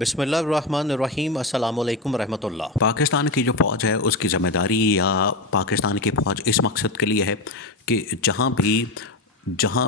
بسم اللہ الرحمن الرحیم، السلام علیکم ورحمۃ اللہ۔ پاکستان کی جو فوج ہے اس کی ذمہ داری یا پاکستان کی فوج اس مقصد کے لیے ہے کہ جہاں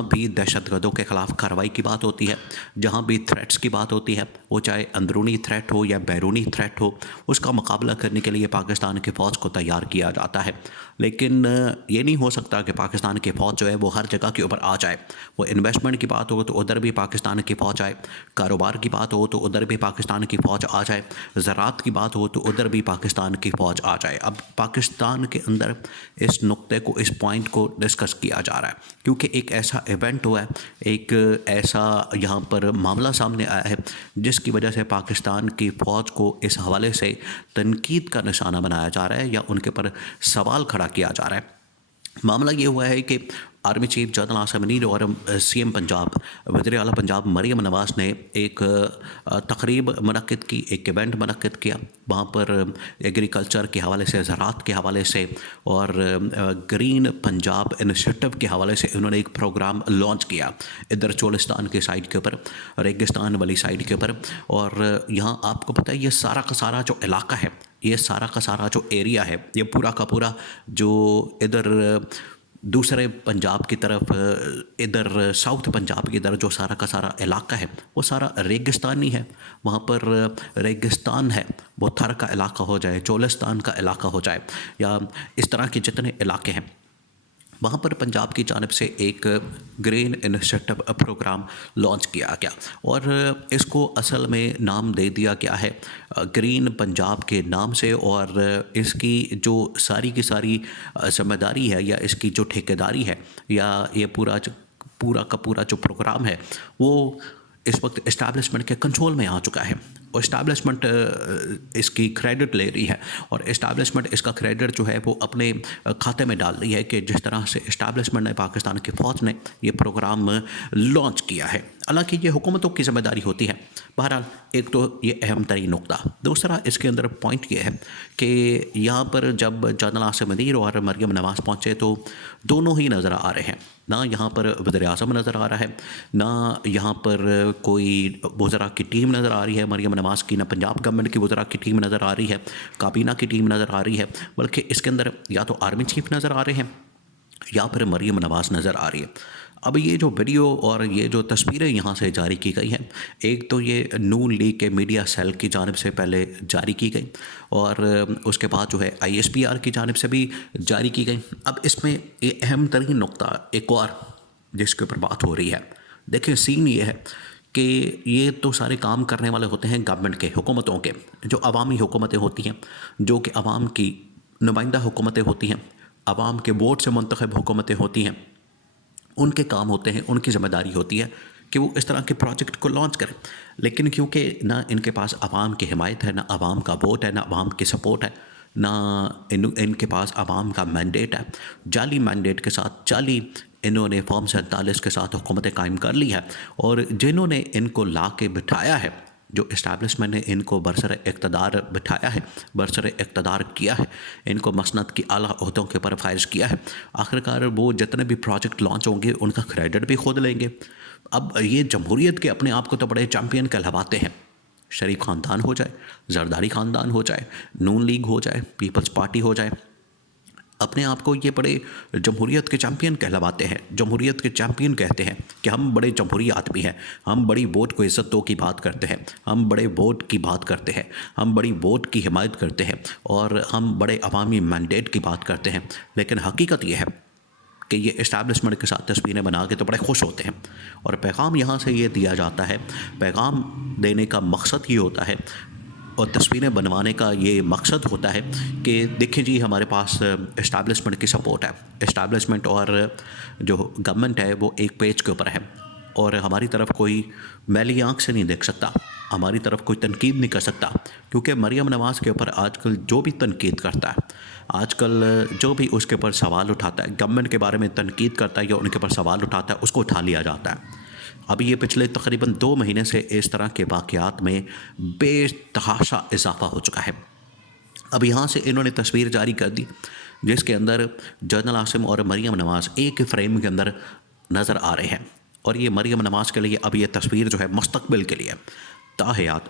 بھی دہشت گردوں کے خلاف کارروائی کی بات ہوتی ہے، جہاں بھی تھریٹس کی بات ہوتی ہے، وہ چاہے اندرونی تھریٹ ہو یا بیرونی تھریٹ ہو، اس کا مقابلہ کرنے کے لیے پاکستان کی فوج کو تیار کیا جاتا ہے۔ لیکن یہ نہیں ہو سکتا کہ پاکستان کی فوج جو ہے وہ ہر جگہ کے اوپر آ جائے۔ وہ انویسٹمنٹ کی بات ہو تو ادھر بھی پاکستان کی فوج آئے، کاروبار کی بات ہو تو ادھر بھی پاکستان کی فوج آ جائے، زراعت کی بات ہو تو ادھر بھی پاکستان کی فوج آ جائے۔ اب پاکستان کے اندر اس نقطے کو، اس پوائنٹ کو ڈسکس کیا جا رہا ہے کیونکہ ایک ایسا ایونٹ ہوا ہے، ایک ایسا یہاں پر معاملہ سامنے آیا ہے جس کی وجہ سے پاکستان کی فوج کو اس حوالے سے تنقید کا نشانہ بنایا جا رہا ہے یا ان کے پر سوال کھڑا کیا جا رہا ہے۔ معاملہ یہ ہوا ہے کہ army chief general Asim Munir اور سی ایم پنجاب، وزیر اعلیٰ پنجاب مریم نواز نے ایک تقریب منعقد کی، ایک ایونٹ منعقد کیا۔ وہاں پر ایگریکلچر کے حوالے سے، زراعت کے حوالے سے اور گرین پنجاب انیشیٹو کے حوالے سے انہوں نے ایک پروگرام لانچ کیا ادھر چولستان کے سائڈ کے اوپر، ریگستان والی سائڈ کے اوپر۔ اور یہاں آپ کو پتہ ہے یہ سارا کا سارا جو علاقہ ہے، یہ سارا کا سارا جو ایریا ہے، یہ پورا کا پورا جو ادھر دوسرے پنجاب کی طرف، ادھر ساؤتھ پنجاب کی طرف جو سارا کا سارا علاقہ ہے وہ سارا ریگستانی ہے۔ وہاں پر ریگستان ہے، وہ تھر کا علاقہ ہو جائے، چولستان کا علاقہ ہو جائے، یا اس طرح کے جتنے علاقے ہیں، وہاں پر پنجاب کی جانب سے ایک گرین انیشیٹو پروگرام لانچ کیا گیا اور اس کو اصل میں نام دے دیا گیا ہے گرین پنجاب کے نام سے۔ اور اس کی جو ساری کی ساری ذمہ داری ہے یا اس کی جو ٹھیکیداری ہے یا یہ پورا کا پورا جو پروگرام ہے وہ اس وقت اسٹیبلشمنٹ کے کنٹرول میں آ چکا ہے، اور اسٹیبلشمنٹ اس کی کریڈٹ لے رہی ہے، اور اسٹیبلشمنٹ اس کا کریڈٹ جو ہے وہ اپنے کھاتے میں ڈال رہی ہے کہ جس طرح سے اسٹیبلشمنٹ نے، پاکستان کی فوج نے یہ پروگرام لانچ کیا ہے۔ حالانکہ یہ حکومتوں کی ذمہ داری ہوتی ہے۔ بہرحال ایک تو یہ اہم ترین نقطہ، دوسرا اس کے اندر پوائنٹ یہ ہے کہ یہاں پر جب جنرل عاصم منیر اور مریم نواز پہنچے تو دونوں ہی نظر آ رہے ہیں، نہ یہاں پر وزیر اعظم نظر آ رہا ہے، نہ یہاں پر کوئی وزراء کی ٹیم نظر آ رہی ہے مریم نواز کی، نہ پنجاب گورنمنٹ کی وزراء کی ٹیم نظر آ رہی ہے، کابینہ کی ٹیم نظر آ رہی ہے، بلکہ اس کے اندر یا تو آرمی چیف نظر آ رہے ہیں یا پھر مریم نواز نظر آ رہی ہے۔ اب یہ جو ویڈیو اور یہ جو تصویریں یہاں سے جاری کی گئی ہیں، ایک تو یہ نون لیگ کے میڈیا سیل کی جانب سے پہلے جاری کی گئی اور اس کے بعد جو ہے ISPR کی جانب سے بھی جاری کی گئی۔ اب اس میں یہ اہم ترین نقطہ ایک اور جس کے اوپر بات ہو رہی ہے، دیکھیں سین یہ ہے کہ یہ تو سارے کام کرنے والے ہوتے ہیں گورنمنٹ کے، حکومتوں کے، جو عوامی حکومتیں ہوتی ہیں، جو کہ عوام کی نمائندہ حکومتیں ہوتی ہیں، عوام کے ووٹ سے منتخب حکومتیں ہوتی ہیں۔ ان کے کام ہوتے ہیں، ان کی ذمہ داری ہوتی ہے کہ وہ اس طرح کے پروجیکٹ کو لانچ کریں، لیکن کیونکہ نہ ان کے پاس عوام کی حمایت ہے، نہ عوام کا ووٹ ہے، نہ عوام کی سپورٹ ہے، نہ ان کے پاس عوام کا مینڈیٹ ہے، جعلی مینڈیٹ کے ساتھ، جعلی انہوں نے فارم 47 کے ساتھ حکومتیں قائم کر لی ہے، اور جنہوں نے ان کو لا کے بٹھایا ہے، جو اسٹیبلشمنٹ نے ان کو برسر اقتدار بٹھایا ہے، برسر اقتدار کیا ہے، ان کو مسند کی اعلیٰ عہدوں کے اوپر فائز کیا ہے، آخرکار وہ جتنے بھی پروجیکٹ لانچ ہوں گے ان کا کریڈٹ بھی خود لیں گے۔ اب یہ جمہوریت کے اپنے آپ کو تو بڑے چیمپئن کہلواتے ہیں، شریف خاندان ہو جائے، زرداری خاندان ہو جائے، نون لیگ ہو جائے، پیپلز پارٹی ہو جائے، اپنے آپ کو یہ بڑے جمہوریت کے چیمپئن کہلواتے ہیں، جمہوریت کے چیمپئن کہتے ہیں کہ ہم بڑے جمہوری آدمی ہیں، ہم بڑی ووٹ کو عزت دو کی بات کرتے ہیں، ہم بڑے ووٹ کی بات کرتے ہیں، ہم بڑی ووٹ کی حمایت کرتے ہیں، اور ہم بڑے عوامی مینڈیٹ کی بات کرتے ہیں۔ لیکن حقیقت یہ ہے کہ یہ اسٹیبلشمنٹ کے ساتھ تصویریں بنا کے تو بڑے خوش ہوتے ہیں، اور پیغام یہاں سے یہ دیا جاتا ہے، پیغام دینے کا مقصد یہ ہوتا ہے اور تصویریں بنوانے کا یہ مقصد ہوتا ہے کہ دیکھیں جی ہمارے پاس اسٹیبلشمنٹ کی سپورٹ ہے، اسٹیبلشمنٹ اور جو گورنمنٹ ہے وہ ایک پیج کے اوپر ہے، اور ہماری طرف کوئی میلی آنکھ سے نہیں دیکھ سکتا، ہماری طرف کوئی تنقید نہیں کر سکتا، کیونکہ مریم نواز کے اوپر آج کل جو بھی تنقید کرتا ہے، آج کل جو بھی اس کے اوپر سوال اٹھاتا ہے، گورنمنٹ کے بارے میں تنقید کرتا ہے یا ان کے اوپر سوال اٹھاتا ہے، اس کو اٹھا لیا جاتا ہے۔ ابھی یہ پچھلے تقریباً 2 مہینے سے اس طرح کے واقعات میں بے تحاشا اضافہ ہو چکا ہے۔ اب یہاں سے انہوں نے تصویر جاری کر دی جس کے اندر جنرل عاصم اور مریم نواز ایک فریم کے اندر نظر آ رہے ہیں، اور یہ مریم نواز کے لیے اب یہ تصویر جو ہے مستقبل کے لیے تاحیات